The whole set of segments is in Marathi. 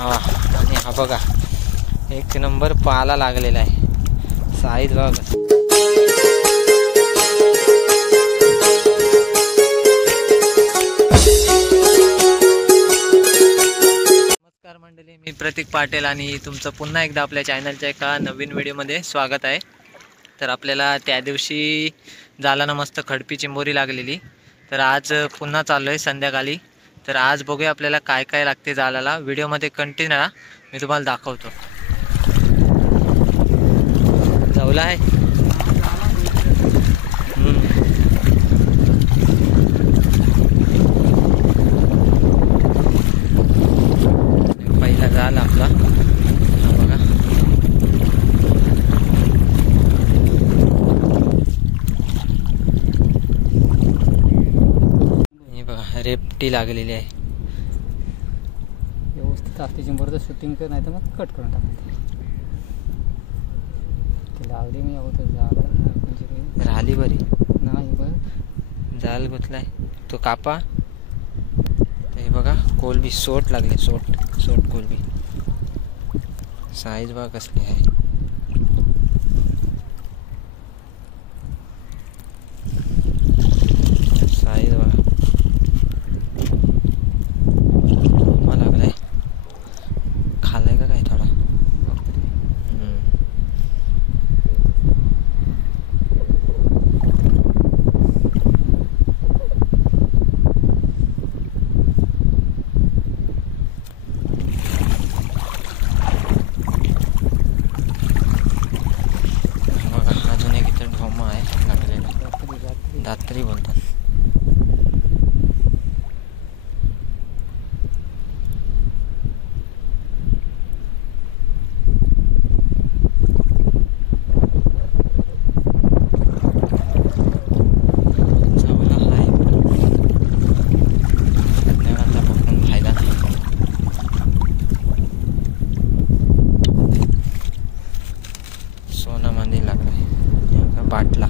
आणि हा बघा एक नंबर पाला लागलेला आहे. साईज बघा. नमस्कार मंडळी, मी प्रतीक पाटील आणि तुमचं पुन्हा एकदा आपल्या चॅनलच्या एका नवीन व्हिडिओमध्ये स्वागत आहे. तर आपल्याला त्या दिवशी जालाना मस्त खडपी चिंबोरी लागलेली, तर आज पुन्हा चाललो आहे संध्याकाळी. तर आज बघूया आपल्याला काय काय लागते जालाला. व्हिडिओमध्ये कंटिन्यू राहा, मी तुम्हाला दाखवतो. जावला आहे पहिला जाल आपला. हा बघा हे बघा रेपटी लागलेली आहे. व्यवस्थित असते चिंबोरचं शूटिंग कर, नाही तर मग कट करून टाकायचं. लागली मी अगोदर राहिली बरी नाही बरं जाल गुतलाय तो कापा. हे बघा कोलबी सोट लागले, सोट कोलबी. साईज बघा कसली आहे. साईज बघा लागलाय. खालाय का काय थोडा. अजून एक इथं ढोमा आहे लागलेला, दात्री बोलतात. सोना मध्ये लागलाय बाटला.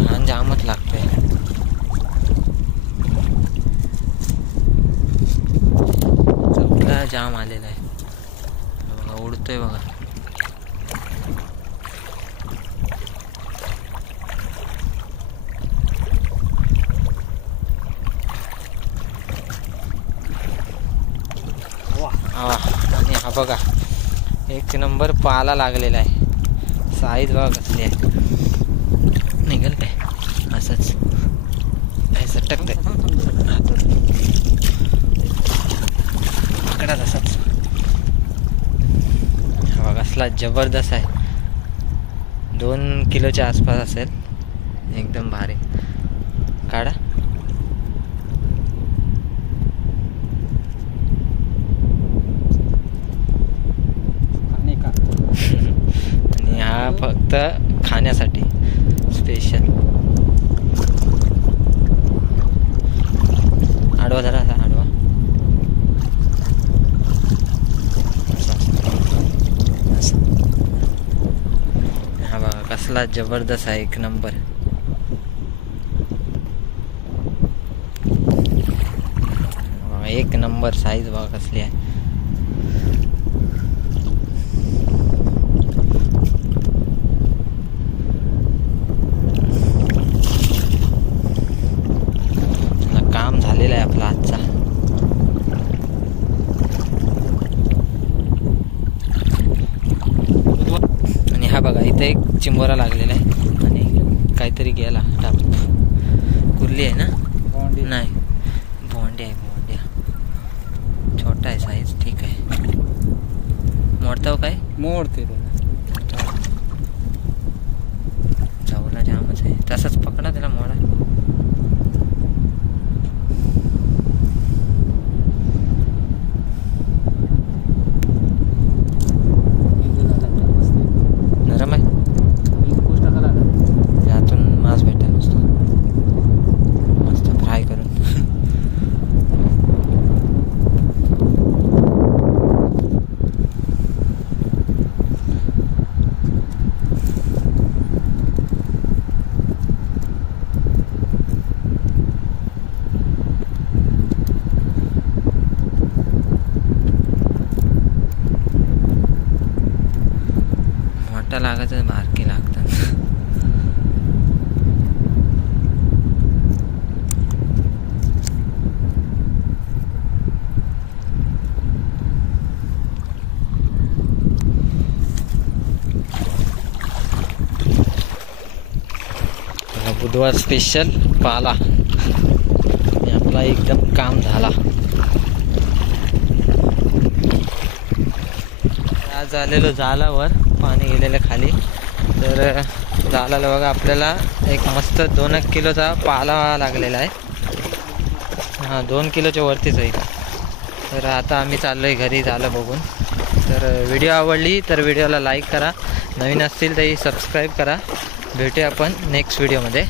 हा जामच लागतंय. चौदा जाम आलेला आहे बघा, उडतोय बघा. आणि हा बघा एक नंबर पाला लागलेला आहे. साईज बघा कसली आहे. निघेल काय असंच सटकतंय पकडा तसाच. हा बघा असला जबरदस्त आहे. 2 किलोच्या आसपास असेल. एकदम भारी. काढा. आणि हा फक्त खाण्यासाठी स्पेशल. आडवा जरा आडवा. हा बघा कसला जबरदस्त आहे, एक नंबर. एक नंबर साईज बघा कसली आहे. काम झालेला आहे आपला आजचा. आणि हा बघा इथे एक चिंबोरा लागलेला आहे आणि काहीतरी गेला टाप. कुर्ली आहे ना? नाही भोंडी आहे. छोटा आहे साईज. ठीक आहे. मोडता काय मोडते जाऊला जामच आहे. तसंच पकडा त्याला मोडा. नरम आहे. यातून मांस भेटेल नुसतं मस्त फ्राय करून. मोठा लागायचं बारकी लागतात. बुधवार स्पेशल पाला आणि आपला एकदम काम झाला. आज आलेलो जालावर पाणी गेलेलं खाली. तर जालाला बघा आपल्याला एक मस्त 2 किलोचा पाला लागलेला आहे. हां 2 किलोच्या वरतीच होईल. तर आता आम्ही चाललो आहे घरी झालं बघून. तर व्हिडिओ आवडली तर व्हिडिओला लाईक करा, नवीन असतील तरी सबस्क्राईब करा. भेटूया आपण नेक्स्ट व्हिडिओमध्ये.